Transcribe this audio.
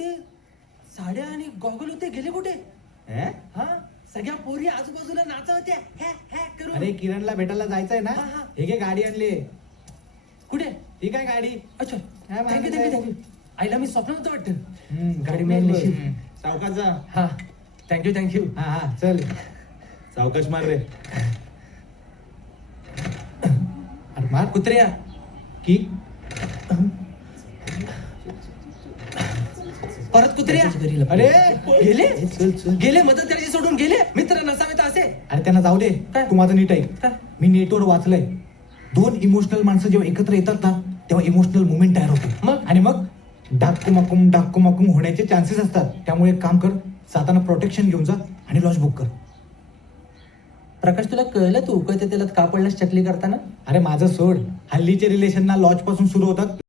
ते साड्या आणि गॉगल होते गेले कुठे? हा सगळ्या पोरी आजूबाजूला नाचत होत्या हॅ हॅ करून. अरे किरणला भेटायला जायचंय ना. हा, हा. हे घे गाडी आणली. कुठे? ठीक आहे गाडी. अच्छा हा, थँक्यू मागं थँक्यू आईला मी स्वप्न होतं वाटतं. गाडी गाडी मिळाली मिळाली. नशीब. सावकाश जा. हा थँक्यू थँक्यू. हा हा चल. सावकाश मार रे. अरे मार कुत्र्या की परत कुत्र्या. अरे गेले चल चल. गेले मदत करायची सोडून गेले. मित्र नसावेत असे. अरे त्यांना जाऊ दे. काय? तू माझं नीट ऐक. काय? मी नेटवर वाचलंय, दोन इमोशनल माणसं जेव्हा एकत्र येतात ना तेव्हा इमोशनल मुवमेंट तयार होते. मग? आणि मग डाक्कुमाकुम होण्याचे चान्सेस असतात. त्यामुळे एक काम कर, जाताना प्रोटेक्शन घेऊन जा आणि लॉज बुक कर. प्रकाश तुला कळलं तू उकळते त्याला का पडलास चकली करताना? अरे माझं सोड, हल्लीचे रिलेशन ना लॉज पासून सुरू होतात.